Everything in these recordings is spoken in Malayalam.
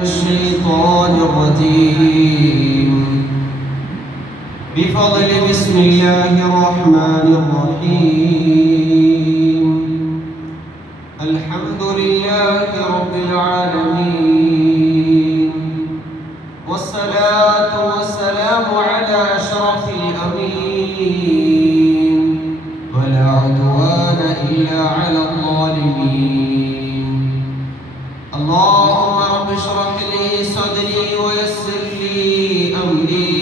الشيطان الرجيم بفضل بسم الله الرحمن الرحيم الحمد لله رب العالمين والصلاة والسلام على أشرف الأمين ولا عدوان إلا على الظالمين اللهم رب اشرح لي صدري ويسر لي أمري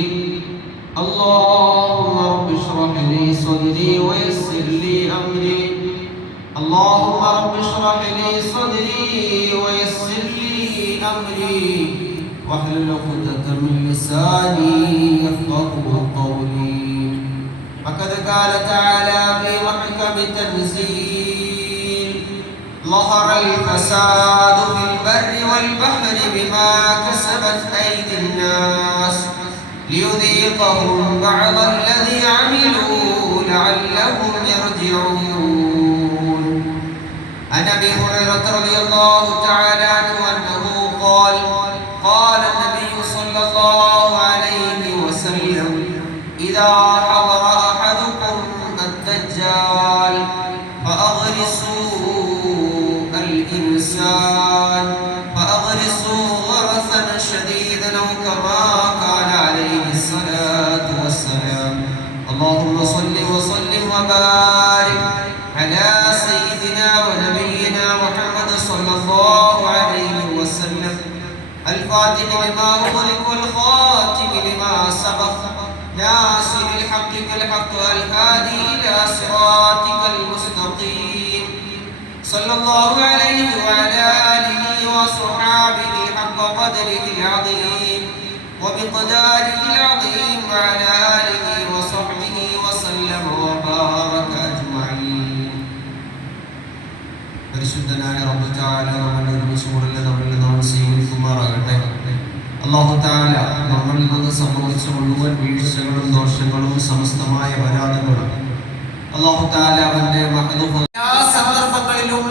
اللهم رب اشرح لي صدري ويسر لي أمري اللهم رب اشرح لي صدري ويسر لي أمري واحلل عقدة من لساني يفقهوا قولي فقد قال تعالى في محكم التنزيل ظهر الفساد في البر والبحر بما كسبت أيدي الناس ليذيقهم بعض الذي عملوا لعلهم يرجعون. عن أبي هريرة رضي الله تعالى عنه أنه قال قال النبي صلى الله عليه وسلم إذا حضر أحدكم الدجال فأغرسوا غرسا شديدا أو كما قال عليه الصلاة والسلام. اللهم صل وسلم وبارك على سيدنا ونبينا محمد صلى الله عليه وسلم الفاتح لما أغلق والخاتم لما سبق ناصر الحق بالحق الهادي إلى صراطك المستقيم صلى الله عليه وعلى آله وصحابه حق قدره العظيم وبقداره العظيم وعلى آله وصحبه وسلم وبارك أجمعين. പരിശുദ്ധനായ റബ്ബ് തആല നമ്മുടെ ഒരുമിച്ചുകൂടലിൽ നമ്മൾ സ്വീകരിക്കുമാറാകട്ടെ. അല്ലാഹു തആല നമ്മളിൽ നിന്ന് സംഭവിച്ച മുഴുവൻ വീഴ്ചകളും ദോഷങ്ങളും സമസ്തമായ പരാധങ്ങളും അല്ലാഹു തആല അവന്റെ എല്ലാ സന്ദർഭങ്ങളിലും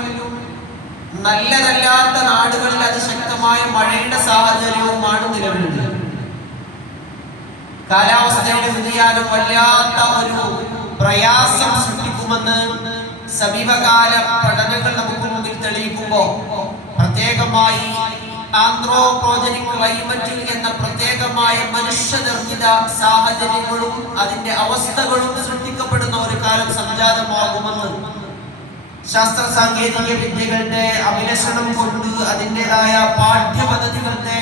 നല്ലതല്ലാത്ത നാടുകളിൽ അതിശക്തമായ മഴയുടെ സാഹചര്യവുമാണ് നിലവിലുള്ളത്. കാലാവസ്ഥയുടെ വ്യതിയാനം വല്ലാത്ത ഒരു പ്രയാസം സൃഷ്ടിക്കുമെന്ന് സമീപകാല പഠനങ്ങൾ നമുക്ക് മുന്നിൽ തെളിയിക്കുമ്പോൾ പ്രത്യേകമായി ആന്ത്രോപോജനിക് ക്ലൈമറ്റ് എന്ന പ്രത്യേകമായ മനുഷ്യനിർമ്മിത സാഹചര്യങ്ങളും അതിന്റെ അവസ്ഥകളും സൃഷ്ടിക്കപ്പെടുന്ന ഒരു കാലം സംജാതമാകുമെന്ന് ശാസ്ത്ര സാങ്കേതിക വിദ്യകളുടെ അഭിലഷണം കൊണ്ട് അതിൻ്റെതായ പാഠ്യപദ്ധതികളുടെ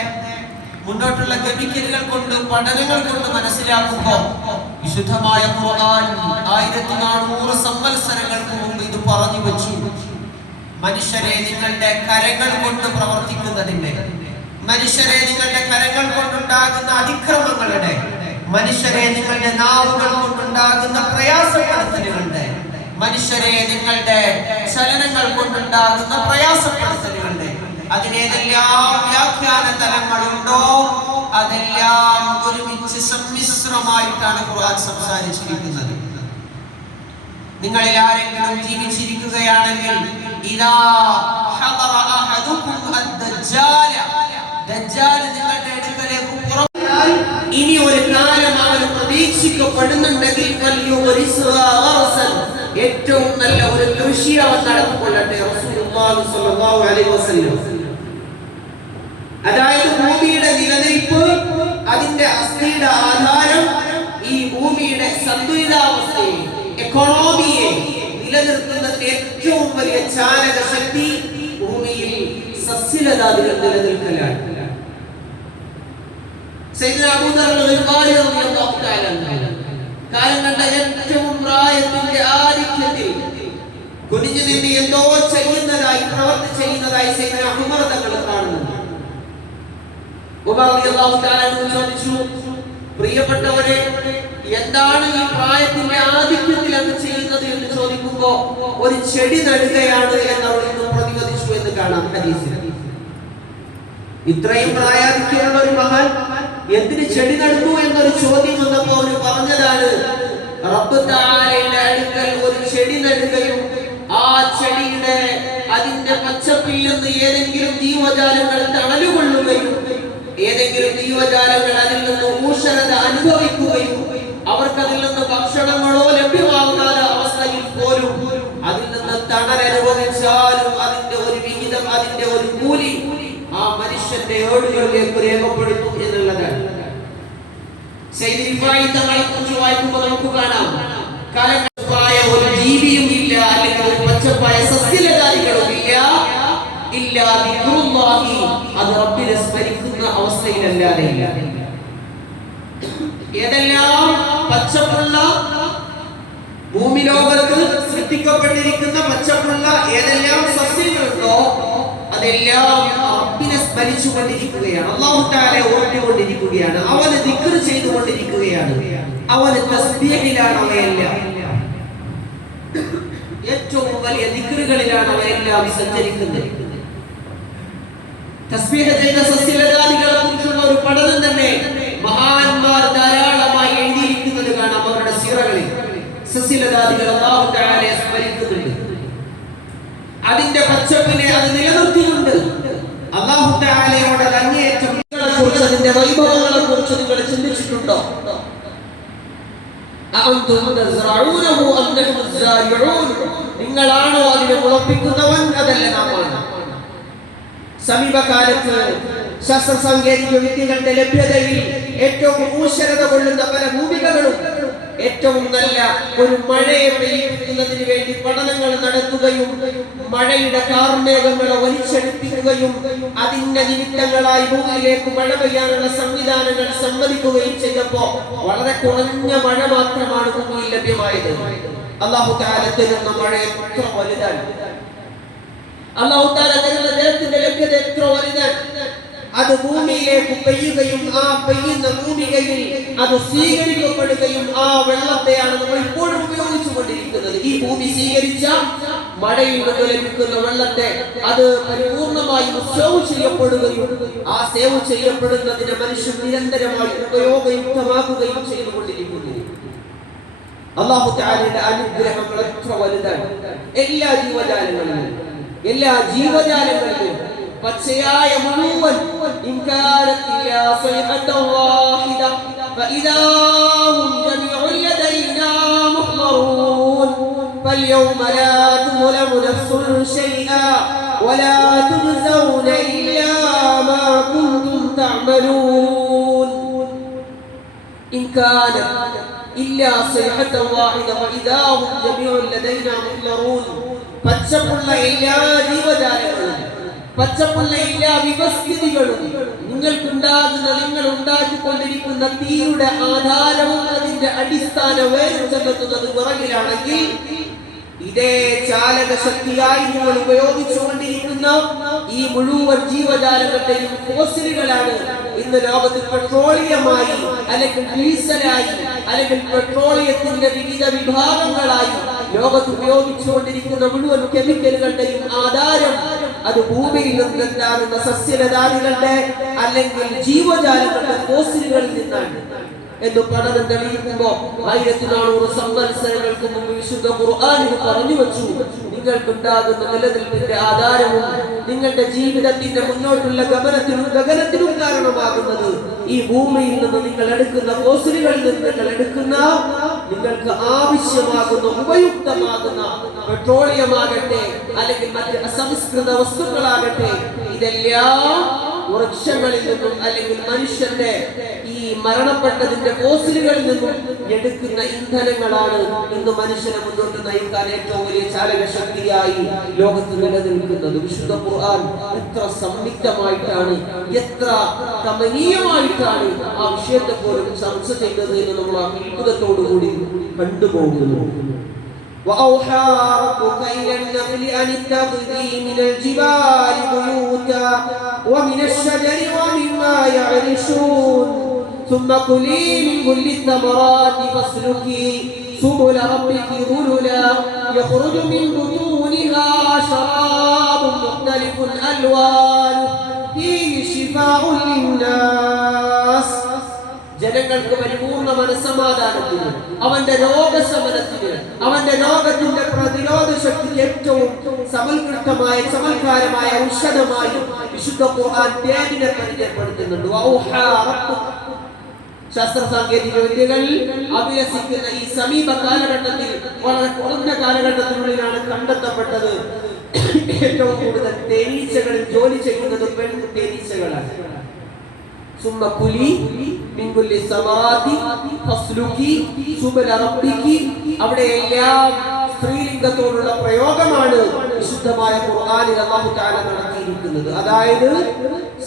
മുന്നോട്ടുള്ള കെമിക്കലുകൾ കൊണ്ട് പഠനങ്ങൾ കൊണ്ട് മനസ്സിലാക്കുമ്പോൾ വിശുദ്ധമായ ഖുർആൻ 1400 സംവത്സരങ്ങൾക്ക് മുമ്പ് ഇത് പറഞ്ഞു വെച്ചു. മനുഷ്യരെ നിങ്ങളുടെ കരങ്ങൾ കൊണ്ട് പ്രവർത്തിക്കുന്നതിന്റെ, മനുഷ്യരെ നിങ്ങളുടെ കരങ്ങൾ കൊണ്ടുണ്ടാകുന്ന അതിക്രമങ്ങളുടെ, മനുഷ്യരെ നിങ്ങളുടെ നാവുകൾ കൊണ്ടുണ്ടാകുന്ന പ്രയാസപ്പെടുത്തലുകളുടെ, മനുഷ്യരെ നിങ്ങളുടെ ചലനങ്ങൾ കൊണ്ടുണ്ടാകുന്ന പ്രയാസപ്പെടുത്തലുകളുടെ അതിനേതെല്ലാം വ്യാഖ്യാന തലങ്ങളുണ്ടോ അതെല്ലാം ഒരുമിച്ച് സമ്മിശ്രമായിട്ടാണ് ഖുർആൻ സംസാരിച്ചിരിക്കുന്നത്. നിങ്ങളിൽ ആരെങ്കിലും ജീവിച്ചിരിക്കുകയാണെങ്കിൽ ഇദാ ഹദറ അഹദുകും അദ്ദജ്ജാല, ദജ്ജാൽ നിങ്ങളുടെ അടുക്കലേക്ക് പുറപ്പെട്ടാൽ ഇനി ഒരു കാലം അവൻ പ്രതീക്ഷിക്കപ്പെടുന്നുണ്ടെങ്കിൽ ഏറ്റവും നല്ല ഒരു കൃഷി അവൻ നടത്തിക്കൊള്ളട്ടെ. റസൂലുള്ളാഹി സ്വല്ലല്ലാഹു അലൈഹി വസല്ലം. അതായത് ഭൂമിയുടെ നിലനിൽപ്പ്, അതിന്റെ അസ്ഥിയുടെ ആധാരം, ഈ ഭൂമിയുടെ സന്തുലിതാവസ്ഥയെ, എക്കോണമിയെ നിലനിർത്തുന്നതിന് ഏറ്റവും വലിയ ചാലക ശക്തി ഭൂമിയിൽ സസ്യലതാദികൾ നിലനിൽക്കലാണ്. സയ്യിദ്നാ അബൂ ദർ ഗിഫാരി റളിയല്ലാഹു തആല കാലം കണ്ട ഏറ്റവും പ്രായത്തിന്റെ ആധിക്യത്തിൽ കുനിഞ്ഞു നിന്ന് എന്തോ ചെയ്യുന്നതായി, പ്രവർത്തി ചെയ്യുന്നതായി സയ്യിദ്നാ ഉമർ തങ്ങൾ കാണുന്നു. ഉമർ റളിയല്ലാഹു തആല ചോദിച്ചു, പ്രിയപ്പെട്ടവരെ, എന്താണ് ഈ പ്രായത്തിന്റെ ആധിക്യത്തിൽ അത് ചെയ്യുന്നത് എന്ന് ചോദിക്കുമ്പോ ഒരു ചെടി നടുകയാണ് എന്നവർ പ്രതിവദിച്ചു എന്ന് കാണാം ഹദീസിൽ. ഇത്രയും പ്രായാധിക്യമുള്ള ഒരു മഹാൻ എന്തിന് ചെടി നടുന്നു എന്നൊരു ചോദ്യം വന്നപ്പോ അവർ പറഞ്ഞതാണ്, റബ്ബ് തആലയുടെ അടുക്കൽ ഒരു ചെടി നടുകയും ആ ചെടിയുടെ അതിന്റെ പച്ചപ്പിൽ നിന്ന് ഏതെങ്കിലും ജീവജാലങ്ങൾ തണലുകൊള്ളുകയും മനുഷ്യന്റെ ഏടുകളിലേക്ക് രേഖപ്പെടുത്തും എന്നുള്ളതാണ്. തങ്ങളെ കുറിച്ച് വായിക്കുമ്പോൾ നമുക്ക് കാണാം, കാലങ്ങളായ ഒരു ജീവിയും ഇല്ല, അല്ലെങ്കിൽ ഒരു പച്ചപ്പായ സസ്യലതാദികളും ഇല്ല, അത് റബ്ബിനെ സ്മരിക്കുന്ന അവസ്ഥയിലല്ലാതെ. ഏതെല്ലാം പച്ചപ്പുള്ള ഭൂമി ലോകത്ത് സൃഷ്ടിക്കപ്പെട്ടിരിക്കുന്ന പച്ചപ്പുള്ള ഏതെല്ലാം സസ്യങ്ങളുണ്ടോ അതെല്ലാം റബ്ബിനെ സ്മരിച്ചുകൊണ്ടിരിക്കുകയാണ്, അല്ലാഹു തആല ഓർത്തുകൊണ്ടിരിക്കുകയാണ്, അവനെ ദിക്ർ ചെയ്തുകൊണ്ടിരിക്കുകയാണ്, അവന് തസ്ബീഹിലാണ് അവയെല്ലാം. ഏറ്റവും വലിയ ദിക്റുകളിലാണ് അവയെല്ലാം സഞ്ചരിക്കുന്നത്. തസ്ബീഹ് ചെയ്ത സസ്യലതാദികളെ കുറിച്ചുള്ള ഒരു പഠനം തന്നെ മഹാന്മാർ ധാരാളമായി എഴുതിയിരിക്കുന്നത് കാണാം അവരുടെ സീറകളിൽ. സസ്യലതാദികൾ അല്ലാഹു തആലയെ സ്മരിക്കുന്നുണ്ട്, അതിന്റെ പച്ചപ്പിനെ അത് നിലനിർത്തിയിട്ടുണ്ട്. അല്ലാഹു തആലയോട് അങ്ങേയറ്റം കുറിച്ച്, അതിന്റെ വൈഭവങ്ങളെ കുറിച്ച് നിങ്ങൾ ചിന്തിച്ചിട്ടുണ്ടോ? നിങ്ങളാണോ അതിനെ മുളപ്പിക്കുന്നവൻ? അതല്ല നാമാണ്. സമീപകാലത്ത് ശാസ്ത്ര സാങ്കേതിക വിദ്യകളുടെ ലഭ്യതയിൽ ഏറ്റവും ഊശ്വരത കൊള്ളുന്ന പല ഭൂമികകളും ഏറ്റവും നല്ല ഒരു മഴയെ പെയ്യുന്നതിന് വേണ്ടി പഠനങ്ങൾ നടത്തുകയും മഴയുടെ കാർമേഘങ്ങളെ വലിച്ചെടുപ്പിക്കുകയും അതിന്റെ നിമിത്തങ്ങളായി ഭൂമിയിലേക്ക് മഴ പെയ്യാനുള്ള സംവിധാനങ്ങൾ സമ്മതിക്കുകയും ചെയ്തപ്പോ വളരെ കുറഞ്ഞ മഴ മാത്രമാണ് ഭൂമിയിൽ ലഭ്യമായത്. അല്ലാഹു തആല തരുന്ന മഴ എത്ര വലുതാണ്, അല്ലാഹു തആല തരുന്ന ജലത്തിന്റെ ലഭ്യത എത്ര വലുതാണ്. അത് ഭൂമിയിലേക്ക് പെയ്യുകയും ആ പെയ്യുന്ന ഭൂമികയിൽ അത് സ്വീകരിക്കപ്പെടുകയും ആ വെള്ളത്തെയാണ് നമ്മൾ ഇപ്പോഴും ഉപയോഗിച്ചു കൊണ്ടിരിക്കുന്നത്. ഈ ഭൂമി സ്വീകരിച്ച മഴയിൽ നിന്ന് ലഭിക്കുന്ന വെള്ളത്തെ അത് പരിപൂർണമായും സേവ് ചെയ്യപ്പെടുകയും ആ സേവ് ചെയ്യപ്പെടുന്നതിനെ മനുഷ്യൻ നിരന്തരമായി ഉപയോഗയുക്തമാക്കുകയും ചെയ്തുകൊണ്ടിരിക്കുന്നു. അല്ലാഹു തആലയുടെ അനുഗ്രഹങ്ങൾ എത്ര വലുതാണ്. എല്ലാ ജീവജാലങ്ങളിലും പച്ചയായ മുഴുവൻ فاليوم لا تظلم نفس شيئا ولا تجزون إلا ما كنتم تعملون إن كانت إلا صيحة واحدة فإذا هم جميع لدينا محضرون. പച്ചപ്പുള്ള എല്ലാ ജീവജാലങ്ങളും പച്ചപ്പുള്ള എല്ലാ വ്യവസ്ഥിതികളും നിങ്ങൾക്കുണ്ടാകുന്ന നിങ്ങൾ ഉണ്ടാക്കിക്കൊണ്ടിരിക്കുന്ന തീയുടെ ആധാരവും അതിന്റെ അടിസ്ഥാന വേരുചെന്നെത്തുന്നത് വിറകിലാണെങ്കിൽ ഇതേ ചാലക ശക്തിയായി നിങ്ങൾ ഉപയോഗിച്ചുകൊണ്ടിരിക്കുന്ന ഈ മുഴുവൻ ജീവജാലങ്ങളുടെയും ഫോസിലുകളാണ് ഇന്ന് ലോകത്തിൽ പെട്രോളിയമായി അല്ലെങ്കിൽ ഡീസലായി അല്ലെങ്കിൽ പെട്രോളിയത്തിന്റെ വിവിധ വിഭാഗങ്ങളായി ലോകത്ത് ഉപയോഗിച്ചുകൊണ്ടിരിക്കുന്ന മുഴുവൻ കെമിക്കലുകളുടെയും ആധാരം അത് ഭൂമിയിൽ നിന്നുണ്ടാകുന്ന സസ്യലതാദികളുടെ അല്ലെങ്കിൽ ജീവജാലങ്ങളുടെ ഫോസിലുകളിൽ നിന്നാണ് എന്ന് പഠനം തെളിയിക്കുമ്പോ 1400 സംവത്സരങ്ങൾക്ക് മുമ്പ് വിശുദ്ധ ഖുർആനിൽ പറഞ്ഞു വെച്ചു, നിങ്ങൾക്കുണ്ടാകുന്ന നിലനിൽപ്പിന്റെ ആധാരവും നിങ്ങളുടെ ജീവിതത്തിന്റെ മുന്നോട്ടുള്ള ഗമനത്തിനും കാരണമാകുന്നത് ഈ ഭൂമിയിൽ നിന്ന് നിങ്ങൾ എടുക്കുന്ന ഫോസിലുകളിൽ നിന്ന് നിങ്ങൾ എടുക്കുന്ന നിങ്ങൾക്ക് ആവശ്യമാകുന്ന ഉപയുക്തമാകുന്ന പെട്രോളിയമാകട്ടെ അല്ലെങ്കിൽ മറ്റ് അസംസ്കൃത വസ്തുക്കളാകട്ടെ, ഇതെല്ലാം വൃക്ഷങ്ങളിൽ നിന്നും അല്ലെങ്കിൽ മനുഷ്യന്റെ ഈ മരണപ്പെട്ടതിന്റെ ഫോസിലുകളിൽ നിന്നും എടുക്കുന്ന ഇന്ധനങ്ങളാണ് ഇന്ന് മനുഷ്യനെ മുന്നോട്ട് നയിക്കാൻ ഏറ്റവും വലിയ ചാലക ശക്തിയായി ലോകത്ത് നിലനിൽക്കുന്നത്. വിശുദ്ധ ഖുർആൻ എത്ര സംയുക്തമായിട്ടാണ്, എത്ര കമനീയമായിട്ടാണ് ആ വിഷയത്തെ പോലും ചർച്ച ചെയ്തത് എന്ന് നമ്മൾ ആ അത്ഭുതത്തോടുകൂടി കണ്ടുപോകുന്നു. وأوحى ربك إلى النحل أن اتخذي من الجبال بيوتا ومن الشجر ومما يعرشون ثم كلي من كل الثمرات فاسلكي سبل ربك ذللا يخرج من بطونها شراب مختلف ألوانه فيه شفاء للناس. ജനങ്ങൾക്ക് പരിപൂർണ്ണ മനസ്സമാധാനത്തിന്, അവന്റെ രോഗശമനത്തിന്, അവന്റെ രോഗത്തിന്റെ പ്രതിരോധ ശക്തിക്ക് ഏറ്റവും സമൽകൃഷ്ടമായ ചമത്കാരമായ ഔഷധമായി വിശുദ്ധ ഖുർആൻ തേനിനെ പരിചയപ്പെടുത്തുന്നുണ്ട്. ശാസ്ത്ര സാങ്കേതിക വിദ്യകൾ അഭ്യസിക്കുന്ന ഈ സമീപ കാലഘട്ടത്തിൽ വളരെ കുറഞ്ഞ കാലഘട്ടത്തിനുള്ളിലാണ് കണ്ടെത്തപ്പെട്ടത് ഏറ്റവും കൂടുതൽ തേനീച്ചകളിൽ ജോലി ചെയ്യുന്നത് പെൺ തേനീച്ചകളാണ്. ثم كلي من كل الثمرات فاسلكي سبل ربك. അവിടെ എല്ലാം സ്ത്രീലിംഗത്തോടുള്ള പ്രയോഗമാണ് വിശുദ്ധമായ ഖുർആനിൽ അല്ലാഹു തആല നടത്തിയിരിക്കുന്നത്. അതായത്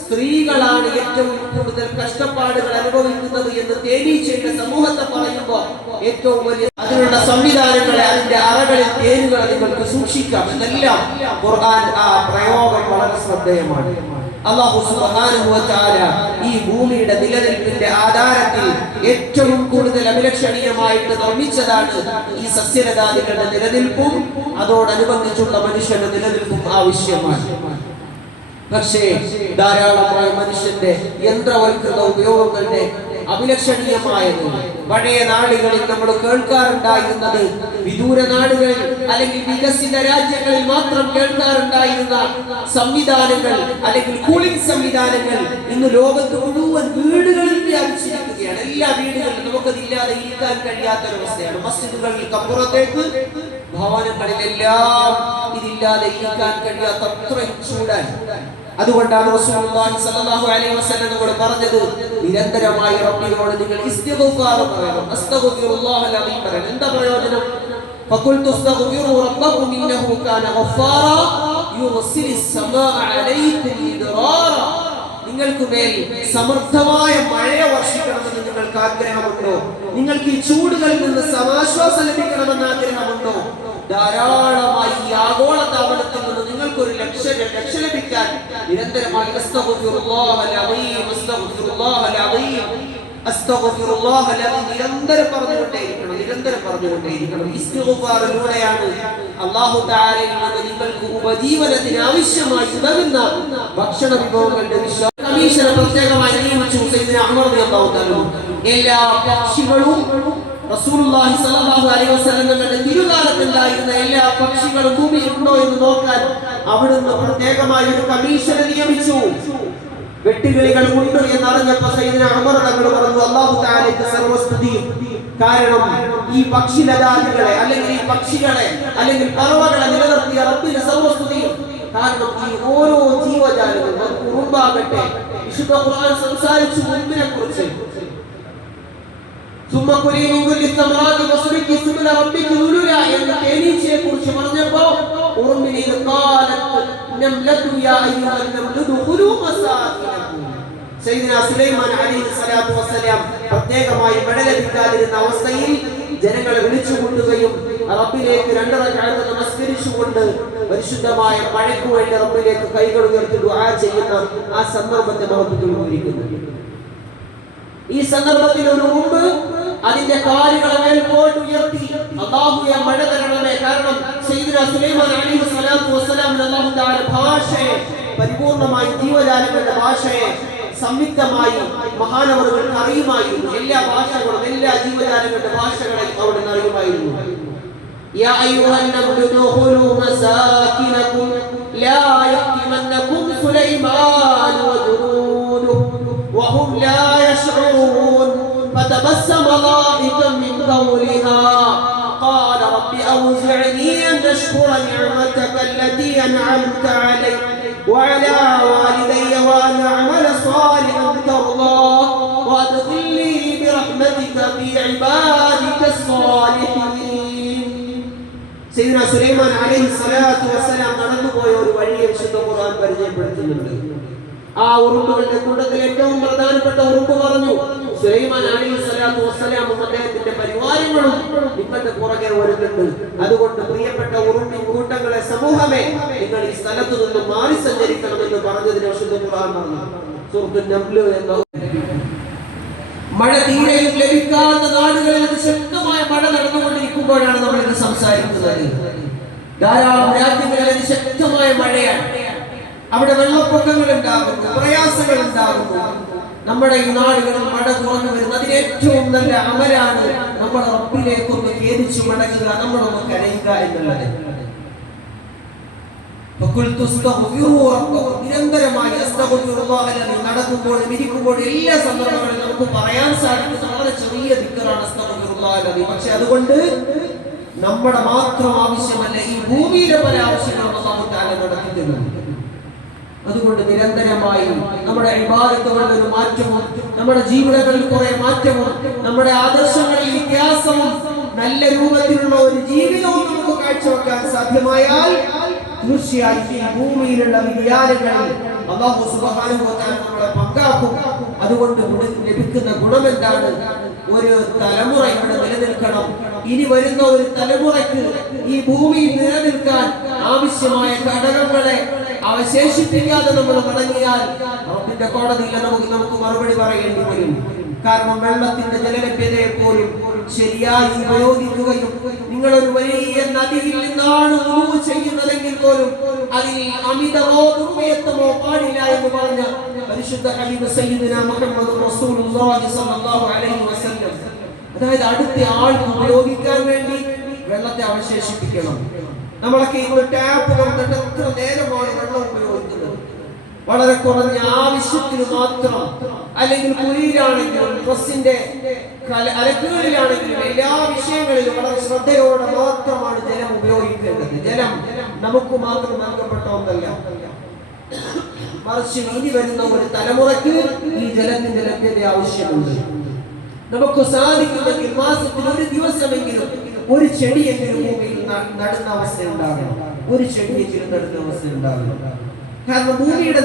സ്ത്രീകളാണ് ഏറ്റവും കൂടുതൽ കഷ്ടപ്പാടുകൾ അനുഭവിക്കുന്നത് എന്ന് തേനീച്ചയുടെ സമൂഹത്തെ പറയുമ്പോൾ ഏറ്റവും വലിയ അതിനുള്ള സംവിധാനങ്ങളെ അതിന്റെ അറകളിൽ തേനുകൾ നിങ്ങൾക്ക് സൂക്ഷിക്കാം എന്നെല്ലാം ഖുർആൻ ആ പ്രയോഗം വളരെ ശ്രദ്ധേയമാണ്. അല്ലാഹു സുബ്ഹാനഹു വ തആല ഈ ഭൂമിയുടെ നിലനിൽപ്പിന്റെ ആധാരത്തിൽ ഏറ്റവും കൂടുതൽ അഭിലഷണീയമായിട്ട് നിർമ്മിച്ചതാണ് ഈ സസ്യലതാദികളുടെ നിലനിൽപ്പും അതോടനുബന്ധിച്ചുള്ള മനുഷ്യന്റെ നിലനിൽപ്പും ആവശ്യമാണ്. പക്ഷേ ധാരാളമായ മനുഷ്യന്റെ യന്ത്രവൽകൃത ഉപയോഗങ്ങളുടെ അഭിലഷണീയമായത് പഴയ നാടുകളിൽ നമ്മൾ കേൾക്കാറുണ്ടായിരുന്നത് വിദൂര നാടുകളിൽ അല്ലെങ്കിൽ വികസിത രാജ്യങ്ങളിൽ മാത്രം കേൾക്കാറുണ്ടായിരുന്ന സംവിധാനങ്ങൾ അല്ലെങ്കിൽ കൂളിംഗ് സംവിധാനങ്ങൾ ഇന്ന് ലോകത്ത് മുഴുവൻ വീടുകളിൽ വ്യാപിച്ചിരിക്കുകയാണ്. എല്ലാ വീടുകളിലും നമുക്കതില്ലാതെ ഇരിക്കാൻ കഴിയാത്തൊരവസ്ഥയാണ്. മസ്ജിദുകൾക്ക് അപ്പുറത്തേക്ക് ഭവനങ്ങളിലെല്ലാം ഇതില്ലാതെ ഇരിക്കാൻ കഴിയാത്തത്ര ചൂടാണ്. അതുകൊണ്ടാണ് റസൂലുള്ളാഹി സ്വല്ലല്ലാഹു അലൈഹി വസല്ലം നമ്മളോട് പറഞ്ഞത് നിരന്തരമായി റബ്ബിനോട് നിങ്ങൾ ഇസ്തിഗ്ഫാർ പറയണം, അസ്തഗ്ഫിറുല്ലാഹൽ അലീം പറയണം. എന്താ പ്രയോജനം? ഫഖുൽതു അസ്തഗ്ഫിറു റബ്ബക്കും ഇന്നഹു കാന ഗഫാറാ യുർസിലിസ് സമാഅ അലൈക്കും മിദ്റാറ. നിങ്ങൾക്ക് മേൽ സമൃദ്ധമായ മഴ വർഷിക്കണമെന്ന് നിങ്ങൾക്ക് ആഗ്രഹമുണ്ടോ? നിങ്ങൾക്ക് ഈ ചൂടുകളിൽ നിന്ന് സമാശ്വാസം ലഭിക്കണമെന്ന് ആഗ്രഹമുണ്ടോ? ധാരാളമായി ഈ ആഗോളതാപനത്തിൽ നിന്ന് നിങ്ങൾക്കൊരു രക്ഷ ലഭിക്കാൻ നിരന്തരമായി അസ്തഗ്ഫിറുല്ലാഹൽ അലീം അസ്തഗ്ഫിറുല്ലാഹൽ അലീം അസ്തഗ്ഫിറുല്ലാഹൽ അലീം നിരന്തരം പറഞ്ഞുകൊണ്ടേയിരിക്കണം. ഇസ്തിഗ്ഫാറിലൂടെയാണ് അല്ലാഹു തആലയിൽ നിന്ന് നിങ്ങൾക്ക് ഉപജീവനത്തിന് ആവശ്യമായി ഉതകുന്ന ഭക്ഷണ വിഭവങ്ങളുടെ കമ്മീഷനെ പ്രത്യേകമായി നിയമിച്ചു സയ്യിദുനാ ഉമർ റളിയല്ലാഹു തആല. എല്ലാ പക്ഷികളും റസൂലുള്ളാഹി സ്വല്ലല്ലാഹു അലൈഹി വസല്ലമയുടെ തിരുകാലത്തുണ്ടായിരുന്ന എല്ലാ പക്ഷികളും ഭൂമിയിലുണ്ടോ എന്ന് നോക്കാൻ അവിടുന്ന് പ്രത്യേകമായി ഒരു കമ്മീഷനെ നിയമിച്ചു. വെട്ടുകിളികൾ ഉണ്ട് എന്നറിഞ്ഞപ്പോൾ സയ്യിദുനാ ഉമർ തങ്ങൾ പറഞ്ഞു അല്ലാഹു തആലയ്ക്ക് സർവസ്തുതി. കാരണം ഈ പക്ഷിലതാദികളെ അല്ലെങ്കിൽ ഈ പക്ഷികളെ അല്ലെങ്കിൽ പറവകളെ നിലനിർത്തിയ റബ്ബിന് സർവസ്തുതി. കാരണം ഈ ഓരോ ജീവജാലങ്ങളും ഉറുമ്പാകട്ടെ വിശുദ്ധ ഖുർആൻ സംസാരിച്ചു ഉറുമ്പിനെ കുറിച്ച്. ثم كلي من كل الثمرات فاسلكي سبل ربك ذللا എന്ന് തേനീച്ചയെ കുറിച്ച് പറഞ്ഞപ്പോൾ ഉറുമ്പിനെ قالت نملة يا أيها النمل ادخلوا مساكنكم. സയ്യിദുനാ സുലൈമാൻ അലൈഹി സ്വലാത്തു വസ്സലാം പ്രത്യേകമായി മഴ ലഭിക്കാതിരുന്ന അവസ്ഥയിൽ ജനങ്ങളെ വിളിച്ചു കൊണ്ടുകയും റബ്ബിലേക്ക് 2 റക്അത്ത് നമസ്കരിച്ചുകൊണ്ട് പരിശുദ്ധമായ മഴയ്ക്ക് വേണ്ടി റബ്ബിലേക്ക് കൈകൾ ഉയർത്തി ദുആ ചെയ്യുന്ന ആ സന്ദർഭത്തെ മഹത്വപ്പെടുത്തിയിരിക്കുന്നു. ഈ സന്ദർഭത്തിൽ ഒരു ഉറുമ്പ് അതിന്റെ കാലുകളെ മേൽപോട്ട് ഉയർത്തി അല്ലാഹുവേ മഴ തരണമേ. കാരണം സയ്യിദുനാ സുലൈമാൻ അലൈഹി സ്വലാത്തു വസ്സലാം അല്ലാഹു തആല ഭാഷയെ പരിപൂർണമായി ജീവജാലങ്ങളുടെ ഭാഷയെ സംയുക്തമായി മഹാനവറുകൾക്ക് അറിയുമായിരുന്നു. എല്ലാ ഭാഷകളും എല്ലാ ജീവജാലങ്ങളുടെ ഭാഷകളെയും അവിടെ അറിയുമായിരുന്നു. യാ അയ്യുഹൻ നബ്ലു ദുഖുലു മസാകിനകും ലാ യഹ്തിമന്നകും സുലൈമാൻ വജുനൂദുഹു വഹും ലാ യശ്ഉറൂൻ فتبسم ضاحكا من قولها قال رب أوزعني أن أشكر نعمتك التي أنعمت علي وعلى والدي وأن أعمل صالحا ترضاه وأدخلني برحمتك في عبادك الصالحين. سيدنا سليمان عليه الصلاة والسلام നടന്നുപോയ ഒരു വഴിയെ വിശുദ്ധ ഖുർആൻ പരിചയപ്പെടുത്തുന്നുണ്ട്. ആ ഉറുമ്പുകളുടെ കൂട്ടത്തിൽ ഏറ്റവും പ്രധാനപ്പെട്ട ഉറുമ്പ് പറഞ്ഞു സുലൈമാൻ അലൈഹി സ്വലാത്തു വസ്സലാമും അദ്ദേഹത്തിന്റെ പരിവാരങ്ങളും നിങ്ങളുടെ പുറകെ വരുന്നുണ്ട്. അതുകൊണ്ട് പ്രിയപ്പെട്ട ഉറുമ്പിൻ കൂട്ടങ്ങളെ സമൂഹമേ നിങ്ങൾ ഈ സ്ഥലത്തു നിന്ന് മാറി സഞ്ചരിക്കണമെന്ന് പറഞ്ഞതിന് വിശുദ്ധ ഖുർആൻ പറഞ്ഞു. സൂറത്തുൻ നംൽ എന്ന മഴ തീരെയും ലഭിക്കാത്ത നാടുകളിൽ ശക്തമായ മഴ നടന്നുകൊണ്ടിരിക്കുമ്പോഴാണ് നമ്മൾ ഇത് സംസാരിക്കുന്നത്. ധാരാളം രാജ്യങ്ങളിൽ ശക്തമായ മഴയാണ്. അവിടെ വെള്ളപ്പൊക്കങ്ങൾ ഉണ്ടാകുന്നു, പ്രയാസങ്ങൾ ഉണ്ടാകുന്നു. നമ്മുടെ ഈ നാടുകളിൽ മഴ കുറഞ്ഞു വരുന്നു. അതിന് ഏറ്റവും നല്ല അമലാണ് നമ്മൾ റബ്ബിലേക്കൊന്ന് ഖേദിച്ചു മടങ്ങുക, നമ്മളൊന്ന് കരയുക എന്നുള്ളത്. നിരന്തരമായി നടക്കുമ്പോൾ ഇരിക്കുമ്പോൾ എല്ലാ സന്ദർഭങ്ങളിലും നമുക്ക് പറയാൻ സാധിക്കുന്ന വളരെ ചെറിയ ദിക്റാണ് അസ്തഗ്ഫിറുല്ലാഹ്. പക്ഷെ അതുകൊണ്ട് നമ്മുടെ മാത്രം ആവശ്യമല്ല, ഈ ഭൂമിയിലെ പല ആവശ്യങ്ങളും അല്ലാഹു തആല നടത്തി തരുന്നു. അതുകൊണ്ട് നിരന്തരമായി നമ്മുടെ ഇബാദത്തുകളിൽ ഒരു മാറ്റവും നമ്മുടെ ജീവിതങ്ങളിൽ കുറെ മാറ്റവും നമ്മുടെ ആദർശങ്ങളിൽ വ്യത്യാസവും നല്ല രൂപത്തിലുള്ള ഒരു ജീവിതവും നമുക്ക് കാഴ്ചവെക്കാൻ സാധ്യമായാൽ തീർച്ചയായും ഈ ഭൂമിയിലുള്ള വ്യതിയാനങ്ങളിൽ അല്ലാഹു സുബ്ഹാനഹു വ തആല നമ്മളെ പങ്കാക്കും. അതുകൊണ്ട് ലഭിക്കുന്ന ഗുണം എന്താണ്? ഒരു തലമുറ ഇവിടെ നിലനിൽക്കണം. ഇനി വരുന്ന ഒരു തലമുറയ്ക്ക് ഈ ഭൂമിയിൽ നിലനിൽക്കാൻ ആവശ്യമായ ഘടകങ്ങളെ അവശേഷിപ്പിക്കാതെ നമ്മൾ മടങ്ങിയാൽ റബ്ബിന്റെ കോടതിയിൽ നമുക്ക് മറുപടി പറയേണ്ടി വരും. കാരണം വെള്ളത്തിന്റെ ജലലഭ്യതയെ പോലും ശരിയായി ഉപയോഗിക്കുകയും നിങ്ങളൊരു വലിയ നദിയിൽ നിന്നാണ് ഉളൂ ചെയ്യുന്നതെങ്കിൽ പോലും അതിൽ അമിതമോ ദുർവ്യത്വമോ പാടില്ല എന്ന് പറഞ്ഞ പരിശുദ്ധ ഹബീബ് സയ്യിദുനാ മുഹമ്മദ് റസൂലുള്ളാഹി സ്വല്ലല്ലാഹു അലൈഹി വസല്ലം. അതായത് അടുത്ത ആൾക്ക് ഉപയോഗിക്കാൻ വേണ്ടി വെള്ളത്തെ അവശേഷിപ്പിക്കണം. നമ്മളൊക്കെ ഇന്ന് ടാപ്പ് തുറന്നിട്ട് എത്ര നേരമാണ് വെള്ളം ഉപയോഗിക്കുന്നത്? വളരെ കുറഞ്ഞ ആവശ്യത്തിന് മാത്രം, അല്ലെങ്കിൽ കുളിയിലാണെങ്കിലും ഡ്രസ്സിന്റെ അലക്കുകളിലാണെങ്കിലും എല്ലാ വിഷയങ്ങളിലും വളരെ ശ്രദ്ധയോടെ മാത്രമാണ് ജലം ഉപയോഗിക്കേണ്ടത്. ജലം നമുക്ക് മാത്രം നൽകപ്പെട്ട ഒന്നല്ല, മറിച്ച് ഇനി വരുന്ന ഒരു തലമുറയ്ക്ക് ഈ ജലത്തിന്റെ ലഭ്യത ആവശ്യമുണ്ട്. നമുക്ക് സാധിക്കുമെങ്കിൽ മാസത്തിൽ ഒരു ദിവസമെങ്കിലും ഒരു ചെടിയെങ്കിലും ഭൂമിയിൽ നടുന്ന അവസ്ഥ ഉണ്ടാകണം. ഒരു ചെടിയെങ്കിലും നടുന്ന അവസ്ഥ ഉണ്ടാകണം. കാരണം ഭൂമിയുടെ